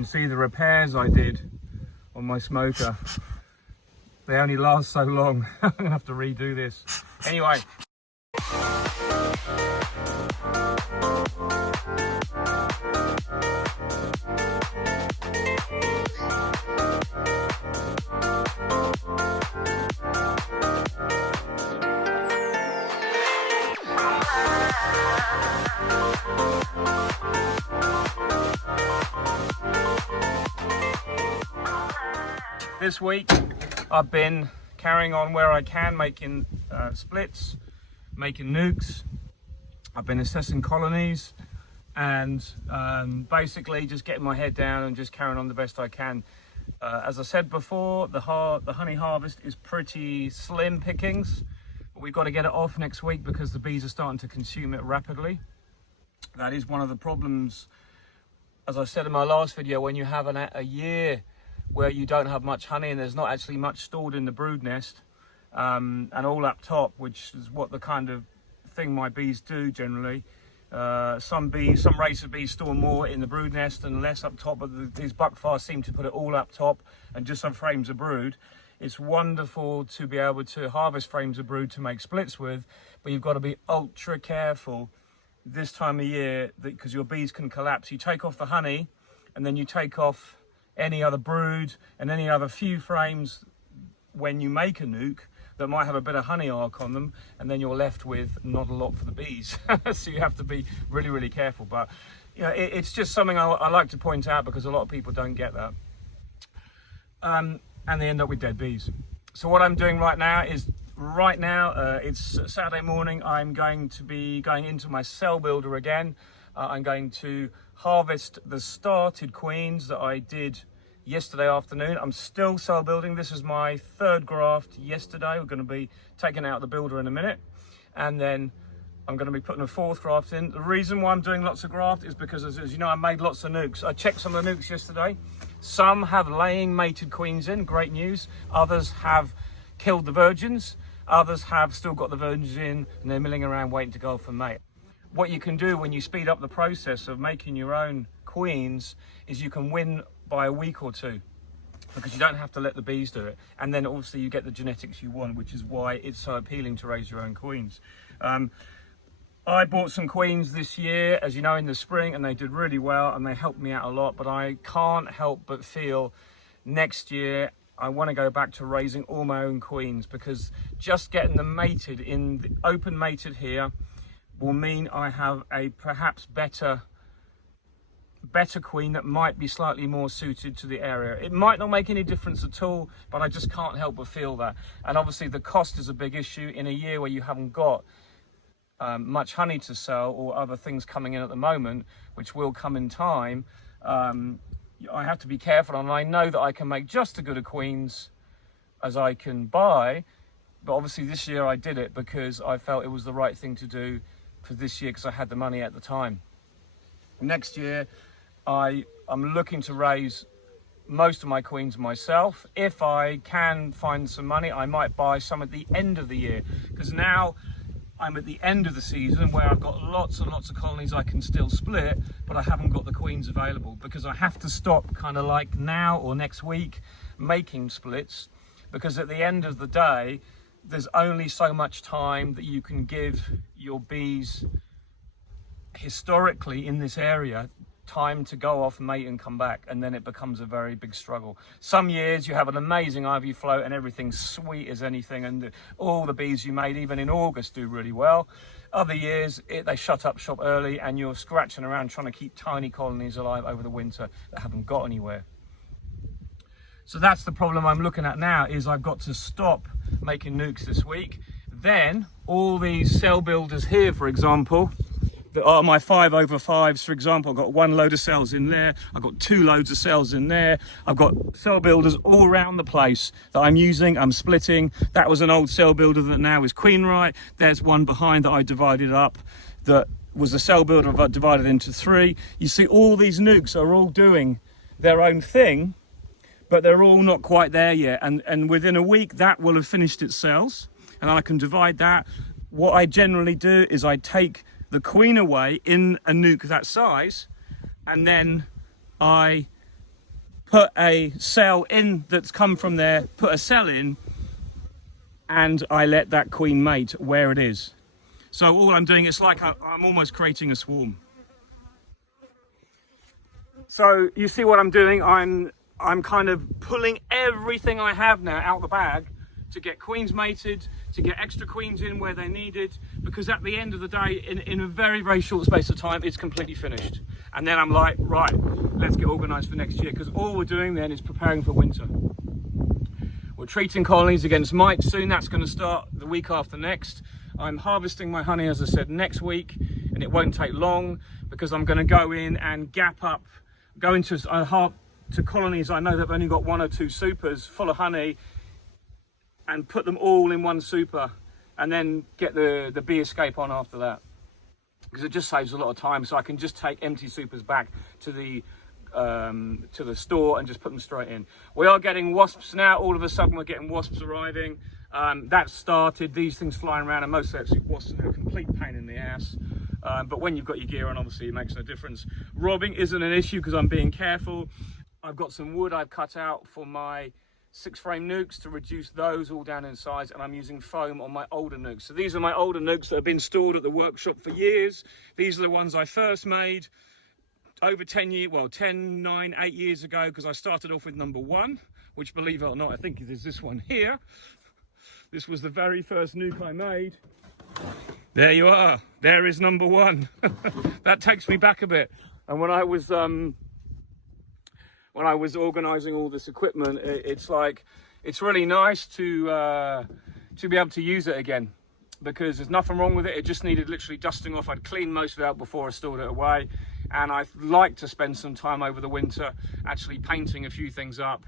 can see the repairs I did on my smoker. They only last so long. I'm gonna have to redo this. Anyway. This week I've been carrying on where I can, making splits, making nukes. I've been assessing colonies and basically just getting my head down and just carrying on the best I can. As I said before, the honey harvest is pretty slim pickings, but we've got to get it off next week because the bees are starting to consume it rapidly. That is one of the problems, as I said in my last video, when you have a year where you don't have much honey and there's not actually much stored in the brood nest, and all up top, which is what the kind of thing my bees do generally. Some race of bees store more in the brood nest and less up top, but these buckfires seem to put it all up top and just some frames of brood. It's wonderful to be able to harvest frames of brood to make splits with, but you've got to be ultra careful this time of year because your bees can collapse. You take off the honey and then you take off any other brood and any other few frames when you make a nuke that might have a bit of honey arc on them, and then you're left with not a lot for the bees. So you have to be really, really careful. But you know, it's just something I like to point out because a lot of people don't get that. And they end up with dead bees. So what I'm doing right now is, it's Saturday morning, I'm going to be going into my cell builder again. I'm going to harvest the started queens that I did yesterday afternoon. I'm still cell building. This is my third graft yesterday. We're going to be taking out the builder in a minute, and then I'm going to be putting a fourth graft in. The reason why I'm doing lots of graft is because, as you know, I made lots of nukes. I checked some of the nukes yesterday. Some have laying mated queens in, great news. Others have killed the virgins. Others have still got the virgins in and they're milling around waiting to go off and mate. What you can do when you speed up the process of making your own queens is you can win by a week or two because you don't have to let the bees do it, and then obviously you get the genetics you want, which is why it's so appealing to raise your own queens. I bought some queens this year, as you know, in the spring, and they did really well and they helped me out a lot, but I can't help but feel next year I want to go back to raising all my own queens, because just getting them mated in the open mated here will mean I have a perhaps better queen that might be slightly more suited to the area. It might not make any difference at all, but I just can't help but feel that. And obviously the cost is a big issue in a year where you haven't got much honey to sell or other things coming in at the moment, which will come in time. I have to be careful, and I know that I can make just as good a queens as I can buy, but obviously this year I did it because I felt it was the right thing to do for this year because I had the money at the time. Next year I'm looking to raise most of my queens myself. If I can find some money, I might buy some at the end of the year, because now I'm at the end of the season where I've got lots and lots of colonies I can still split, but I haven't got the queens available because I have to stop kind of like now or next week making splits, because at the end of the day there's only so much time that you can give your bees historically in this area time to go off, mate and come back, and then it becomes a very big struggle. Some years you have an amazing ivy float and everything's sweet as anything, and all the bees you made even in August do really well. Other years they shut up shop early and you're scratching around trying to keep tiny colonies alive over the winter that haven't got anywhere. So that's the problem I'm looking at now, is I've got to stop making nukes this week. Then all these cell builders here, for example, that are my 5/5s, for example, I've got one load of cells in there, I've got 2 loads of cells in there, I've got cell builders all around the place that I'm using, I'm splitting. That was an old cell builder that now is Queenright. There's one behind that I divided up that was a cell builder that I divided into 3. You see, all these nukes are all doing their own thing, but they're all not quite there yet. And within a week, that will have finished its cells, and I can divide that. What I generally do is I take the queen away in a nuke that size, and then I put a cell in that's come from there, put a cell in, and I let that queen mate where it is. So all I'm doing, it's like I'm almost creating a swarm. So you see what I'm doing? I'm kind of pulling everything I have now out the bag to get queens mated, to get extra queens in where they're needed, because at the end of the day, in a very, very short space of time, it's completely finished. And then I'm like, right, let's get organised for next year, because all we're doing then is preparing for winter. We're treating colonies against mites soon. That's going to start the week after next. I'm harvesting my honey, as I said, next week, and it won't take long, because I'm going to go in and gap up, go into to colonies I know that have only got 1 or 2 supers full of honey, and put them all in one super, and then get the bee escape on after that, because it just saves a lot of time. So I can just take empty supers back to the store and just put them straight in. We are getting wasps now. All of a sudden we're getting wasps arriving. That started, these things flying around, and most actually wasps are a complete pain in the ass. But when you've got your gear on, obviously it makes no difference. Robbing isn't an issue because I'm being careful. I've got some wood I've cut out for my 6-frame nukes to reduce those all down in size, and I'm using foam on my older nukes. So these are my older nukes that have been stored at the workshop for years. These are the ones I first made over 10 years, well 10, 9, 8 years ago, because I started off with number 1, which, believe it or not, I think it is this one here. This was the very first nuke I made. There you are, there is number 1. That takes me back a bit. And when I was organising all this equipment, it's really nice to be able to use it again, because there's nothing wrong with it. It just needed literally dusting off. I'd cleaned most of it out before I stored it away, and I like to spend some time over the winter actually painting a few things up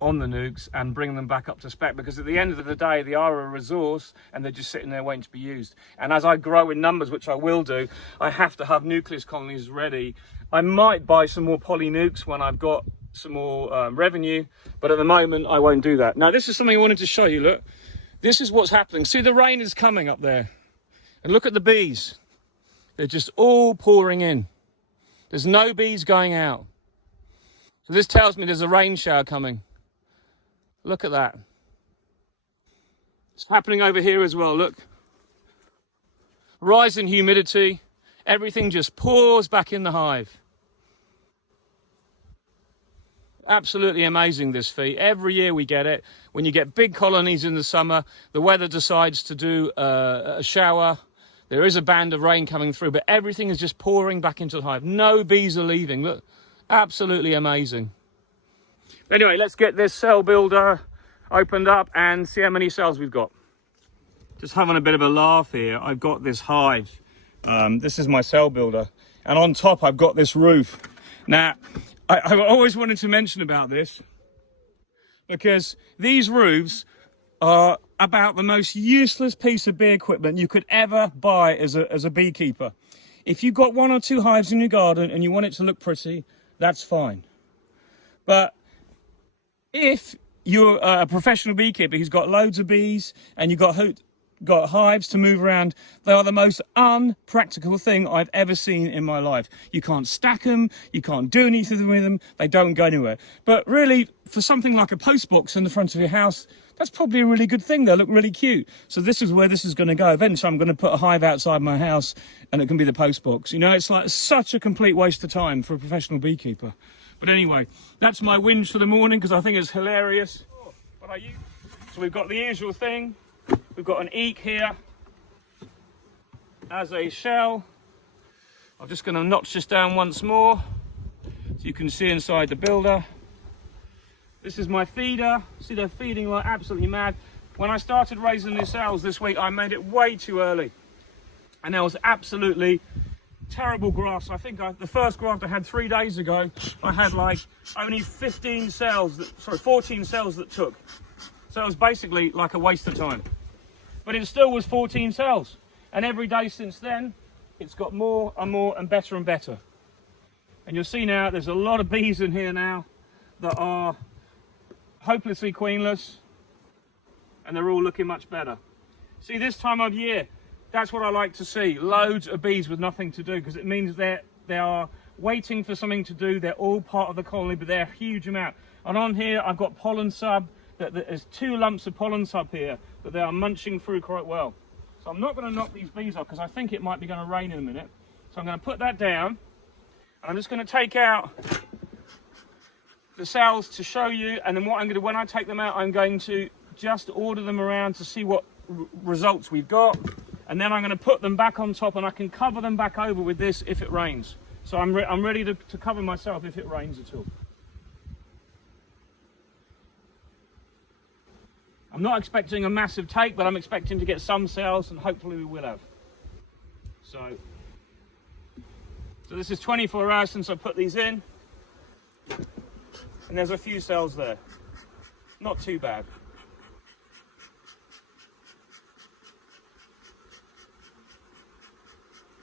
on the nukes and bring them back up to spec, because at the end of the day they are a resource and they're just sitting there waiting to be used. And as I grow in numbers, which I will do, I have to have nucleus colonies ready. I might buy some more poly nukes when I've got some more revenue, but at the moment I won't do that. Now this is something I wanted to show you. Look, this is what's happening. See, the rain is coming up there, and look at the bees. They're just all pouring in. There's no bees going out. So this tells me there's a rain shower coming. Look at that. It's happening over here as well. Look, rise in humidity, everything just pours back in the hive. Absolutely amazing, this feat. Every year we get it. When you get big colonies in the summer, the weather decides to do a shower. There is a band of rain coming through, but everything is just pouring back into the hive. No bees are leaving. Look, absolutely amazing. Anyway, let's get this cell builder opened up and see how many cells we've got. Just having a bit of a laugh here. I've got this hive. This is my cell builder. And on top, I've got this roof. Now, I always wanted to mention about this, because these roofs are about the most useless piece of bee equipment you could ever buy as a beekeeper. If you've got 1 or 2 hives in your garden and you want it to look pretty, that's fine. But if you're a professional beekeeper who's got loads of bees and you've got hives to move around, they are the most unpractical thing I've ever seen in my life. You can't stack them, you can't do anything with them, they don't go anywhere. But really, for something like a post box in the front of your house, that's probably a really good thing. They look really cute. So this is where this is going to go. Eventually I'm going to put a hive outside my house and it can be the post box. You know, it's like such a complete waste of time for a professional beekeeper. But anyway, that's my whinge for the morning, because I think it's hilarious. So we've got the usual thing. We've got an eek here as a shell. I'm just going to notch this down once more so you can see inside the builder. This is my feeder. See, they're feeding like absolutely mad. When I started raising these cells this week, I made it way too early, and there was absolutely terrible grafts. I think the first graft I had 3 days ago, I had like only 14 cells that took. So it was basically like a waste of time. But it still was 14 cells. And every day since then, it's got more and more and better and better. And you'll see now, there's a lot of bees in here now that are hopelessly queenless, and they're all looking much better. See, this time of year, that's what I like to see. Loads of bees with nothing to do, because it means they are waiting for something to do. They're all part of the colony, but they're a huge amount. And on here, I've got pollen sub. There's 2 lumps of pollen sub here that they are munching through quite well. So I'm not going to knock these bees off because I think it might be going to rain in a minute. So I'm going to put that down. And I'm just going to take out the cells to show you. And then what I'm going to do, when I take them out, I'm going to just order them around to see what results we've got. And then I'm going to put them back on top, and I can cover them back over with this if it rains. So I'm ready to cover myself if it rains at all. I'm not expecting a massive take, but I'm expecting to get some cells, and hopefully we will have. So this is 24 hours since I put these in, and there's a few cells there. Not too bad.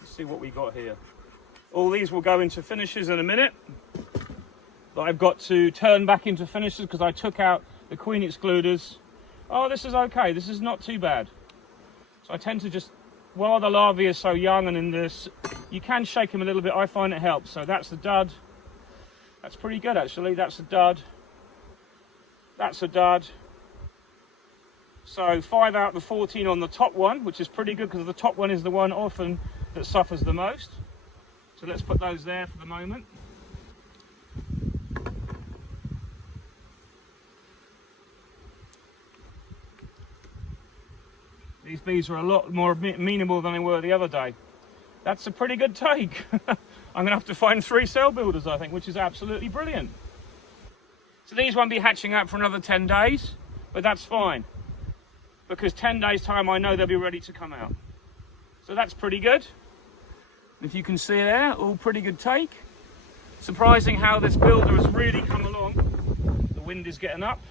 Let's see what we got here. All these will go into finishes in a minute. But I've got to turn back into finishes because I took out the queen excluders. Oh, this is okay. This is not too bad. So I tend to just, while the larvae are so young and in this, you can shake them a little bit. I find it helps. So that's the dud. That's pretty good, actually. That's a dud. That's a dud. So 5 out of the 14 on the top one, which is pretty good because the top one is the one often that suffers the most. So let's put those there for the moment. These bees are a lot more amenable than they were the other day. That's a pretty good take. I'm going to have to find 3 cell builders, I think, which is absolutely brilliant. So these won't be hatching out for another 10 days, but that's fine. Because 10 days time, I know they'll be ready to come out. So that's pretty good. If you can see there, all pretty good take. Surprising how this builder has really come along. The wind is getting up.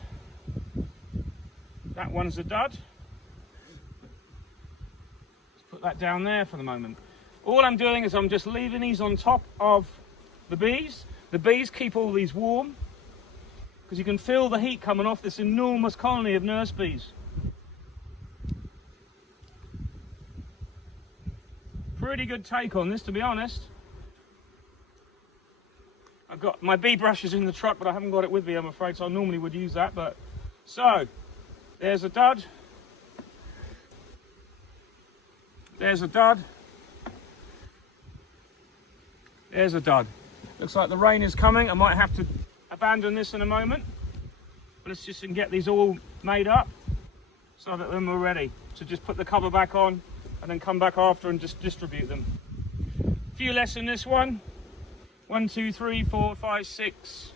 That one's a dud. Put that down there for the moment. All I'm doing is I'm just leaving these on top of the bees. The bees keep all these warm because you can feel the heat coming off this enormous colony of nurse bees. Pretty good take on this, to be honest. I've got my bee brushes in the truck, but I haven't got it with me, I'm afraid, so I normally would use that. But so there's a dud. There's a dud. There's a dud. Looks like the rain is coming. I might have to abandon this in a moment. But let's just get these all made up so that then we're ready to just put the cover back on and then come back after and just distribute them. A few less in this one. 1, 2, 3, 4, 5, 6,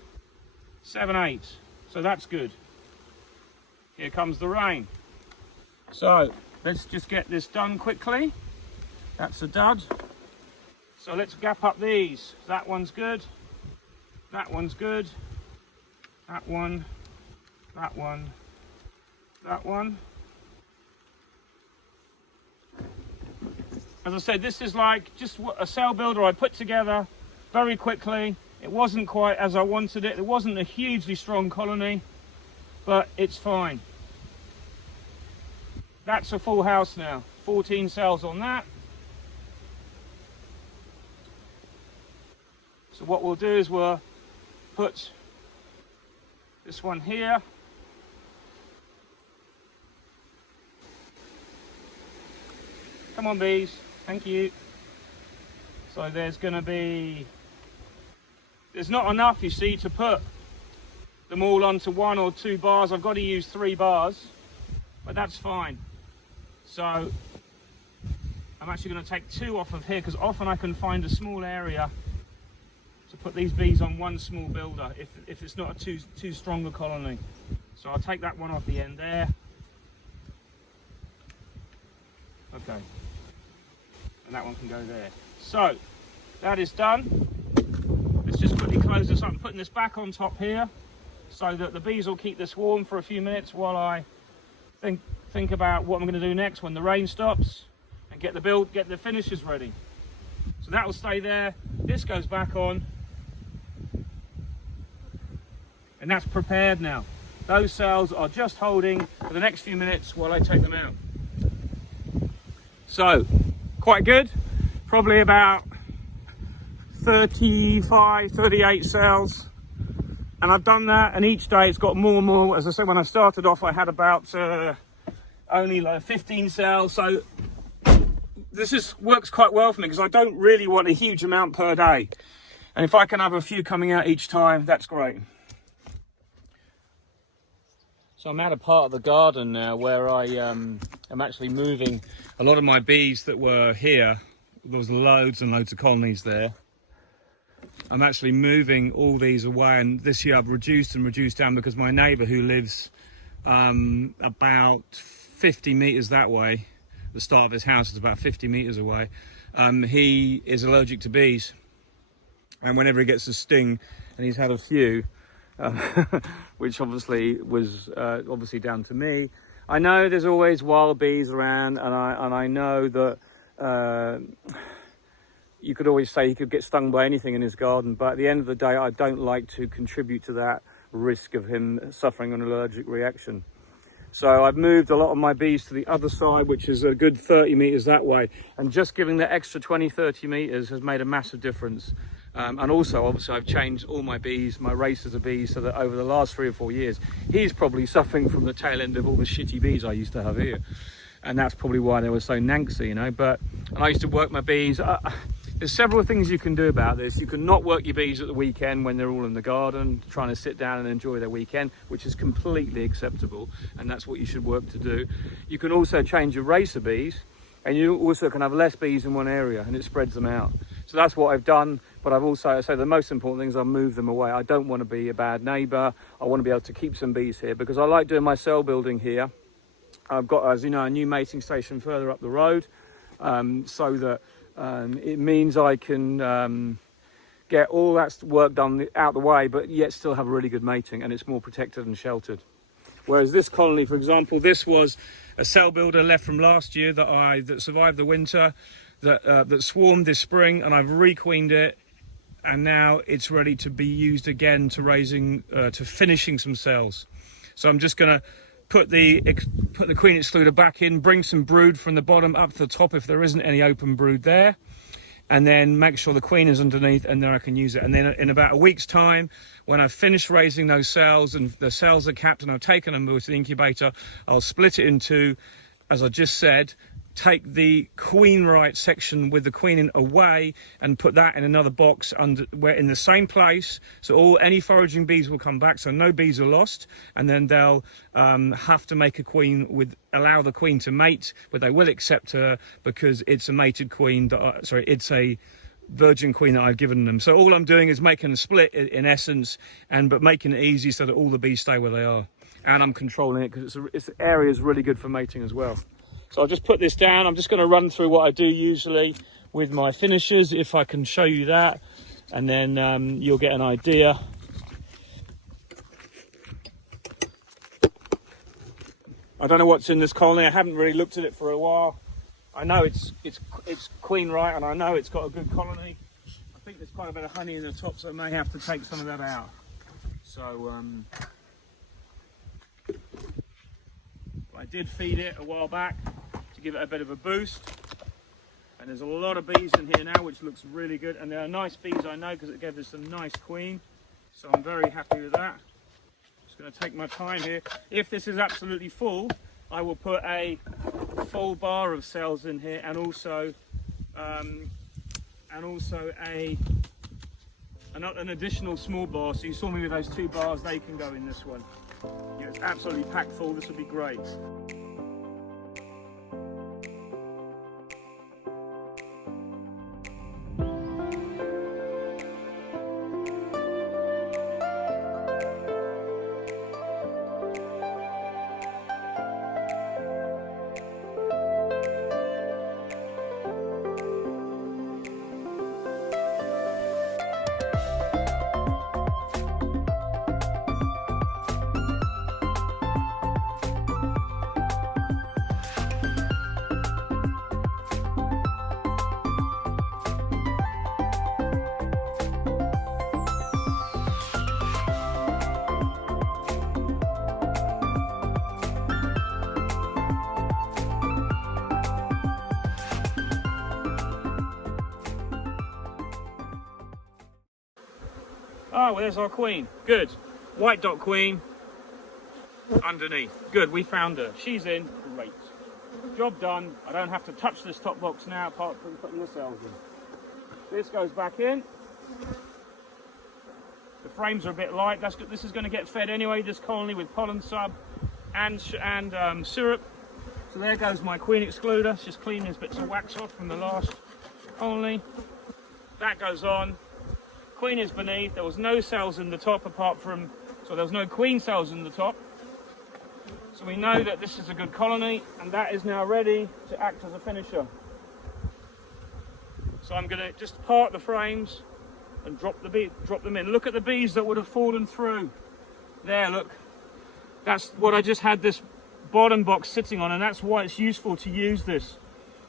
7, 8. So that's good. Here comes the rain. So let's just get this done quickly. That's a dud. So let's gap up these. That one's good. That one's good. That one. That one. That one. As I said, this is like just a cell builder I put together very quickly. It wasn't quite as I wanted it. It wasn't a hugely strong colony, but it's fine. That's a full house now. 14 cells on that. So what we'll do is we'll put this one here. Come on, bees. Thank you. So there's going to be... There's not enough, you see, to put them all onto 1 or 2 bars. I've got to use 3 bars, but that's fine. So I'm actually going to take 2 off of here because often I can find a small area to put these bees on 1 small builder if it's not a too strong a colony. So I'll take that one off the end there. Okay. And that one can go there. So that is done. Let's just quickly close this up. I'm putting this back on top here so that the bees will keep this warm for a few minutes while I think about what I'm going to do next when the rain stops and get the finishes ready. So that will stay there. This goes back on. And that's prepared now. Those cells are just holding for the next few minutes while I take them out. So, quite good. Probably about 35, 38 cells. And I've done that, and each day it's got more and more. As I said, when I started off, I had about only like 15 cells. So this works quite well for me because I don't really want a huge amount per day. And if I can have a few coming out each time, that's great. So I'm at a part of the garden now where I am actually moving a lot of my bees that were here. There was loads and loads of colonies there. I'm actually moving all these away, and this year I've reduced down because my neighbour, who lives about 50 metres that way, the start of his house is about 50 metres away, he is allergic to bees, and whenever he gets a sting, and he's had a few, which obviously was obviously down to me. I know there's always wild bees around, and I know that you could always say he could get stung by anything in his garden, but at the end of the day, I don't like to contribute to that risk of him suffering an allergic reaction. So I've moved a lot of my bees to the other side, which is a good 30 metres that way, and just giving the extra 20-30 metres has made a massive difference. And also, obviously, I've changed all my bees, my racers of bees, so that over the last 3 or 4 years, he's probably suffering from the tail end of all the shitty bees I used to have here. And that's probably why they were so nanksy, you know. But and I used to work my bees. There's several things you can do about this. You can not work your bees at the weekend when they're all in the garden, trying to sit down and enjoy their weekend, which is completely acceptable, and that's what you should work to do. You can also change your racer bees, and you also can have less bees in one area, and it spreads them out. So that's what I've done, but I've also, so the most important thing is I've moved them away. I don't want to be a bad neighbour. I want to be able to keep some bees here, because I like doing my cell building here. I've got, as you know, a new mating station further up the road, so that it means I can get all that work done out the way, but yet still have really good mating, and it's more protected and sheltered. Whereas this colony, for example, this was a cell builder left from last year that survived the winter, that swarmed this spring, and I've requeened it, and now it's ready to be used again to finishing some cells. So I'm just going to put the queen excluder back in, bring some brood from the bottom up to the top if there isn't any open brood there, and then make sure the queen is underneath, and then I can use it. And then in about a week's time, when I've finished raising those cells and the cells are capped and I've taken them to the incubator, I'll split it into, as I just said, take the queen right section with the queen in away and put that in another box in the same place, so any foraging bees will come back, so no bees are lost, and then they'll have to make a queen allow the queen to mate, but they will accept her because it's a mated queen it's a virgin queen that I've given them. So all I'm doing is making a split in essence, but making it easy so that all the bees stay where they are, and I'm controlling it because the area is really good for mating as well. So I'll just put this down. I'm just going to run through what I do usually with my finishers, if I can show you that, and then you'll get an idea. I don't know what's in this colony. I haven't really looked at it for a while. I know it's queen right, and I know it's got a good colony. I think there's quite a bit of honey in the top, so I may have to take some of that out. So I did feed it a while back to give it a bit of a boost, and there's a lot of bees in here now, which looks really good, and they are nice bees, I know, because it gave us a nice queen, so I'm very happy with that. Just going to take my time here. If this is absolutely full, I will put a full bar of cells in here, and also an additional small bar. So you saw me with those 2 bars, they can go in this one. Yeah, it's absolutely packed full. This would be great. Oh, well, there's our queen. Good. White dot queen underneath. Good, we found her. She's in. Great. Job done. I don't have to touch this top box now apart from putting the cells in. This goes back in. The frames are a bit light. This is going to get fed anyway, this colony, with pollen sub and syrup. So there goes my queen excluder. It's just cleaning these bits of wax off from the last colony. That goes on. Queen is beneath. There was no cells in the top apart from, so there was no queen cells in the top. So we know that this is a good colony, and that is now ready to act as a finisher. So I'm going to just part the frames and drop them in. Look at the bees that would have fallen through. There, look. That's what I just had this bottom box sitting on, and that's why it's useful to use this,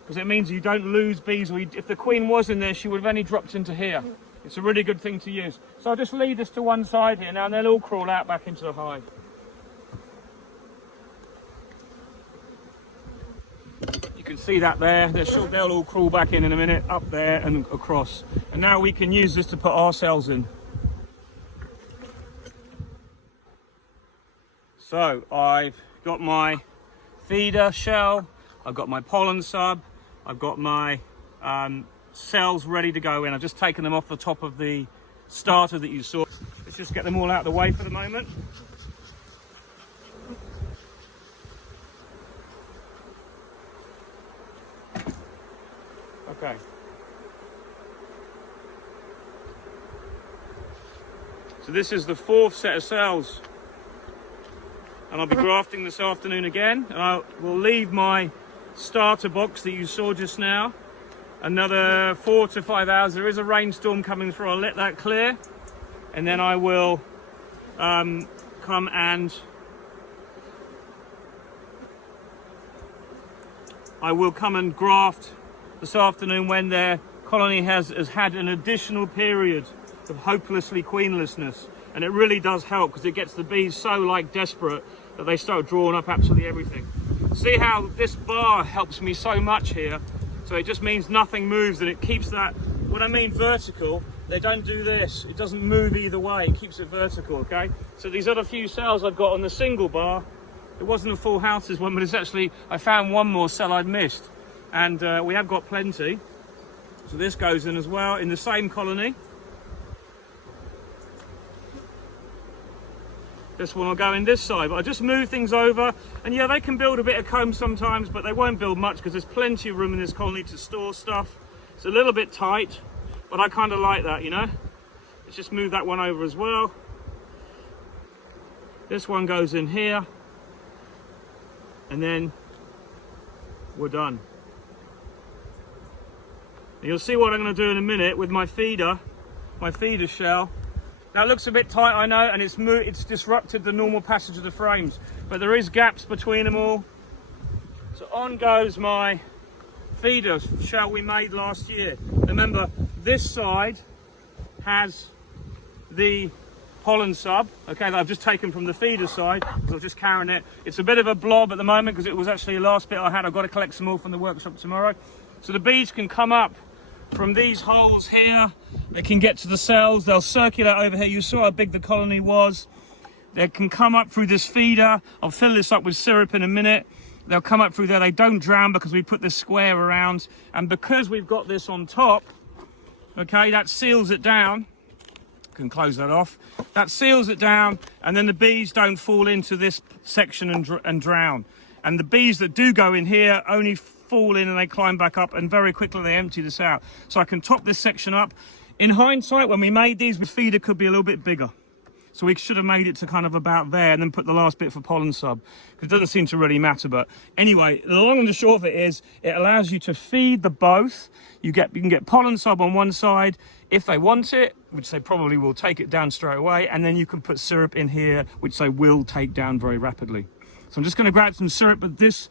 because it means you don't lose bees. If the queen was in there, she would have only dropped into here. It's a really good thing to use. So I'll just leave this to one side here now, and they'll all crawl out back into the hive. You can see that there. They'll all crawl back in a minute, up there and across. And now we can use this to put our cells in. So I've got my feeder shell, I've got my pollen sub, I've got my cells ready to go in. I've just taken them off the top of the starter that you saw. Let's just get them all out of the way for the moment. Okay. So this is the fourth set of cells, and I'll be grafting this afternoon again. And I will leave my starter box that you saw just now another 4 to 5 hours. There is a rainstorm coming through. I'll let that clear, and then I will come and graft this afternoon when their colony has had an additional period of hopelessly queenlessness. And it really does help, because it gets the bees so desperate that they start drawing up absolutely everything. See how this bar helps me so much here? So it just means nothing moves, and it keeps that, when I mean vertical, they don't do this. It doesn't move either way, it keeps it vertical, okay? So these other few cells I've got on the single bar, it wasn't a full houses one, but it's actually, I found one more cell I'd missed. And we have got plenty. So this goes in as well, in the same colony. This one will go in this side, but I just move things over. And yeah, they can build a bit of comb sometimes, but they won't build much because there's plenty of room in this colony to store stuff. It's a little bit tight, but I kind of like that, you know. Let's just move that one over as well. This one goes in here, and then we're done. And you'll see what I'm going to do in a minute with my feeder shell. Now it looks a bit tight, I know, and it's disrupted the normal passage of the frames, but there is gaps between them all. So on goes my feeder shell we made last year. Remember, this side has the pollen sub, okay, that I've just taken from the feeder side, because I'm just carrying it. It's a bit of a blob at the moment because it was actually the last bit I had. I've got to collect some more from the workshop tomorrow. So the bees can come up from these holes here, they can get to the cells, they'll circulate over here. You saw how big the colony was. They can come up through this feeder. I'll fill this up with syrup in a minute. They'll come up through there. They don't drown because we put this square around, and because we've got this on top, okay, that seals it down. Can close that off. That seals it down, and then the bees don't fall into this section and drown. And the bees that do go in here only fall in and they climb back up, and very quickly they empty this out. So I can top this section up. In hindsight, when we made these, the feeder could be a little bit bigger. So we should have made it to kind of about there and then put the last bit for pollen sub, because it doesn't seem to really matter. But anyway, the long and the short of it is, it allows you to feed the both. You can get pollen sub on one side if they want it, which they probably will take it down straight away, and then you can put syrup in here, which they will take down very rapidly. So I'm just going to grab some syrup, but this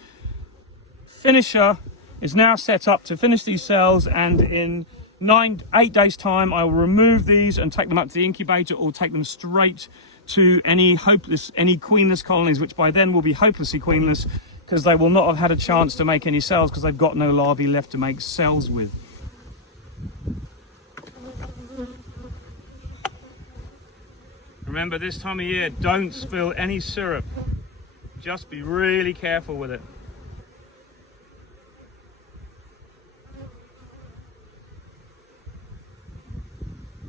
finisher is now set up to finish these cells, and in 8 days time I will remove these and take them up to the incubator, or take them straight to any queenless colonies, which by then will be hopelessly queenless, because they will not have had a chance to make any cells because they've got no larvae left to make cells with. Remember, this time of year, don't spill any syrup. Just be really careful with it.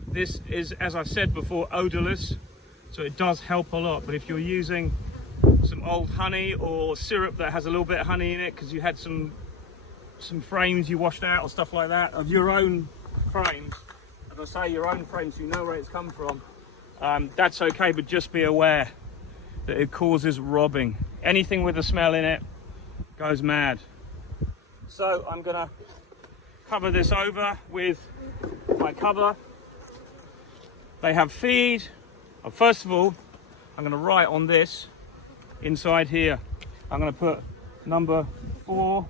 This is, as I've said before, odorless, so it does help a lot. But if you're using some old honey or syrup that has a little bit of honey in it because you had some frames you washed out or stuff like that, of your own frames, as I say, your own frames, so you know where it's come from, that's okay, but just be aware that it causes robbing. Anything with a smell in it goes mad. So I'm gonna cover this over with my cover. They have feed. First of all, I'm going to write on this inside here. I'm going to put number 4,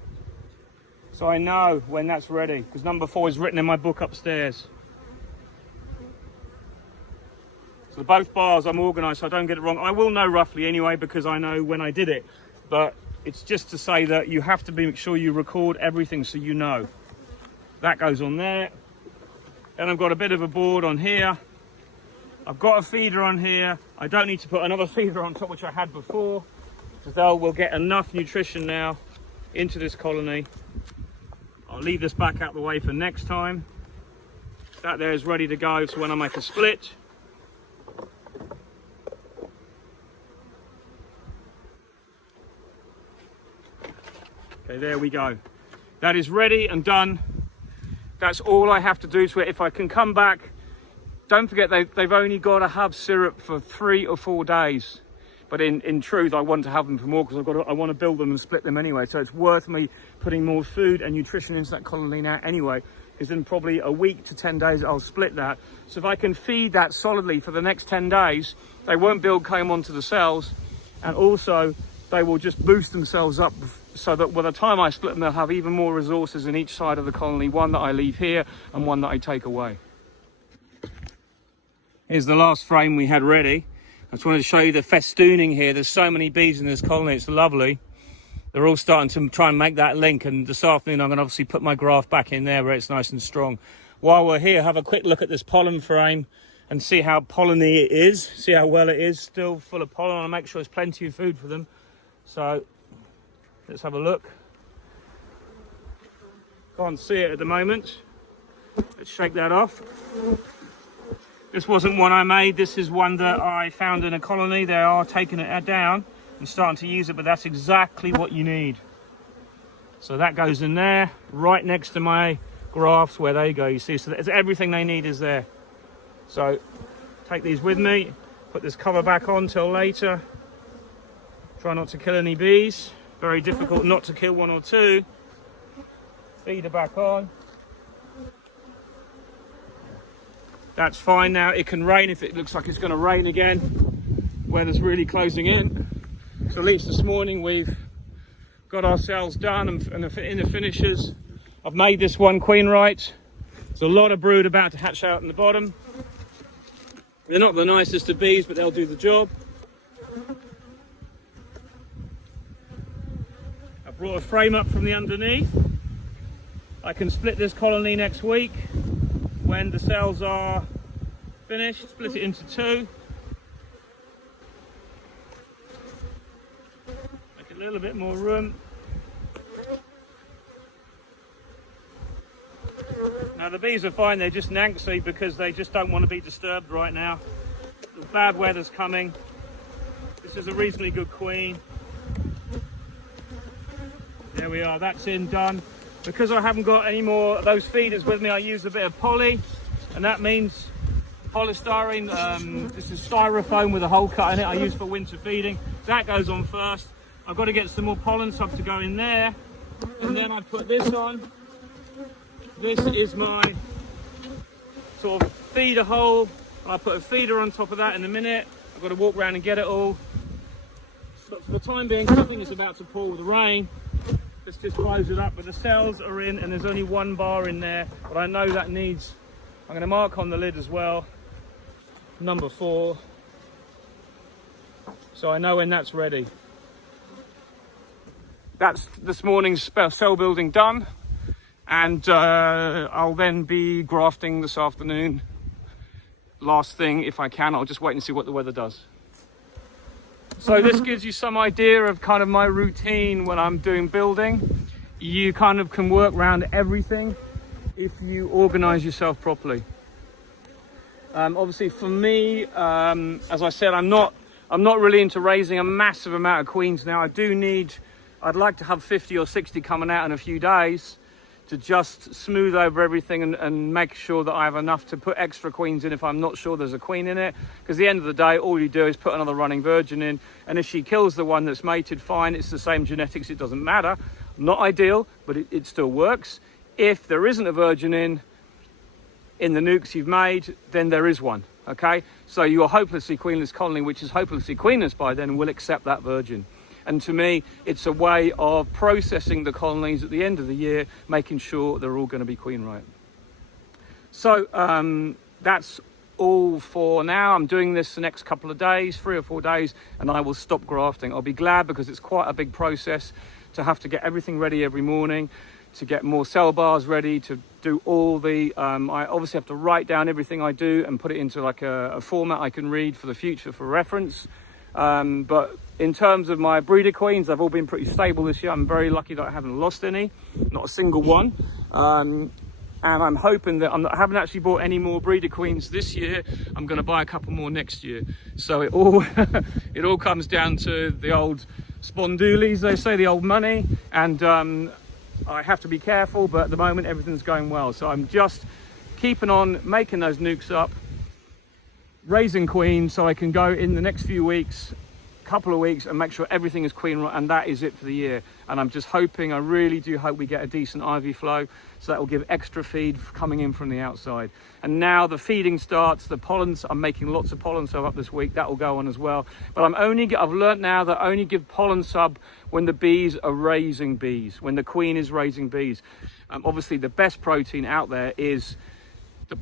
so I know when that's ready, because number 4 is written in my book upstairs. So both bars I'm organised so I don't get it wrong. I will know roughly anyway because I know when I did it, but it's just to say that you have to make sure you record everything so you know. That goes on there. Then I've got a bit of a board on here. I've got a feeder on here. I don't need to put another feeder on top, which I had before, because they will get enough nutrition now into this colony. I'll leave this back out the way for next time. That there is ready to go, so when I make a split, okay, there we go. That is ready and done. That's all I have to do to it. If I can come back, don't forget they've only got to have syrup for 3 or 4 days. But in truth, I want to have them for more because I want to build them and split them anyway. So it's worth me putting more food and nutrition into that colony now anyway, because in probably a week to 10 days, I'll split that. So if I can feed that solidly for the next 10 days, they won't build comb onto the cells. And also they will just boost themselves up so that by the time I split them, they'll have even more resources in each side of the colony, one that I leave here and one that I take away. Here's the last frame we had ready. I just wanted to show you the festooning here. There's so many bees in this colony, it's lovely. They're all starting to try and make that link, and this afternoon I'm going to obviously put my graft back in there where it's nice and strong. While we're here, have a quick look at this pollen frame and see how polleny it is, see how well it is, still full of pollen. I want to make sure there's plenty of food for them. So let's have a look. Can't see it at the moment. Let's shake that off. This wasn't one I made, this is one that I found in a colony. They are taking it down and starting to use it, but that's exactly what you need. So that goes in there, right next to my grafts where they go, you see. So everything they need is there. So take these with me, put this cover back on till later. Try not to kill any bees. Very difficult not to kill 1 or 2. Feeder back on. That's fine now. It can rain if it looks like it's going to rain again. Weather's really closing in. So at least this morning we've got our cells done and in the finishers. I've made this one queen right. There's a lot of brood about to hatch out in the bottom. They're not the nicest of bees, but they'll do the job. I brought a frame up from the underneath. I can split this colony next week. When the cells are finished, split it into 2. Make a little bit more room. Now the bees are fine, they're just nanksy because they just don't want to be disturbed right now. The bad weather's coming. This is a reasonably good queen. There we are, that's in, done. Because I haven't got any more of those feeders with me, I use a bit of poly, and that means polystyrene. This is styrofoam with a hole cut in it I use for winter feeding. That goes on first. I've got to get some more pollen stuff to go in there, and then I put this on. This is my sort of feeder hole. I'll put a feeder on top of that in a minute. I've got to walk around and get it all. But for the time being, something is about to pour with the rain. Let's just close it up, but the cells are in and there's only 1 bar in there, but I know that needs, I'm going to mark on the lid as well, number 4, so I know when that's ready. That's this morning's cell building done, and I'll then be grafting this afternoon last thing, if I can, I'll just wait and see what the weather does. So this gives you some idea of kind of my routine when I'm doing building. You kind of can work around everything if you organize yourself properly. Obviously for me, as I said, I'm not really into raising a massive amount of queens now. I'd like to have 50 or 60 coming out in a few days to just smooth over everything and make sure that I have enough to put extra queens in if I'm not sure there's a queen in it. Because at the end of the day, all you do is put another running virgin in, and if she kills the one that's mated, fine, it's the same genetics, it doesn't matter. Not ideal, but it still works. If there isn't a virgin in the nukes you've made, then there is one, okay? So your hopelessly queenless colony, which is hopelessly queenless by then, will accept that virgin. And to me, it's a way of processing the colonies at the end of the year, making sure they're all going to be queen right. So that's all for now. I'm doing this the next couple of days, 3 or 4 days, and I will stop grafting. I'll be glad, because it's quite a big process to have to get everything ready every morning, to get more cell bars ready, to do all the, I obviously have to write down everything I do and put it into like a format I can read for the future for reference. But in terms of my breeder queens, they've all been pretty stable this year. I'm very lucky that I haven't lost any, not a single one. And I'm hoping that I haven't actually bought any more breeder queens this year. I'm going to buy a couple more next year. So it all it all comes down to the old spondoolies, they say, the old money, and I have to be careful, but at the moment everything's going well. So I'm just keeping on making those nukes up, raising queens, so I can go in the next few weeks, couple of weeks, and make sure everything is queen right, and that is it for the year. And I'm just hoping, I really do hope we get a decent ivy flow, so that will give extra feed coming in from the outside. And now the feeding starts, the pollens, I'm making lots of pollen sub up this week, that will go on as well. But I've learnt now that I only give pollen sub when the bees are raising bees, when the queen is raising bees. Obviously the best protein out there is the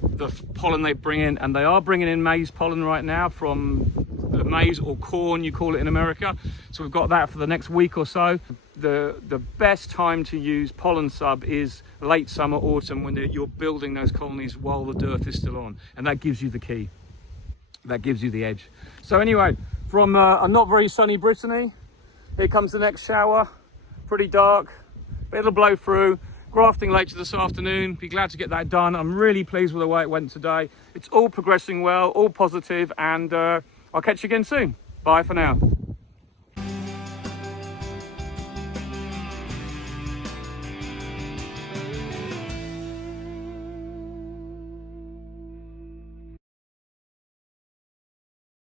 pollen they bring in, and they are bringing in maize pollen right now from the maize, or corn you call it in America. So we've got that for the next week or so. The best time to use pollen sub is late summer, autumn, when you're building those colonies while the dirt is still on, and that gives you the key, that gives you the edge. So anyway, from a not very sunny Brittany, here comes the next shower. Pretty dark, but it'll blow through. Grafting later this afternoon, be glad to get that done. I'm really pleased with the way it went today. It's all progressing well, all positive, and I'll catch you again soon. Bye for now.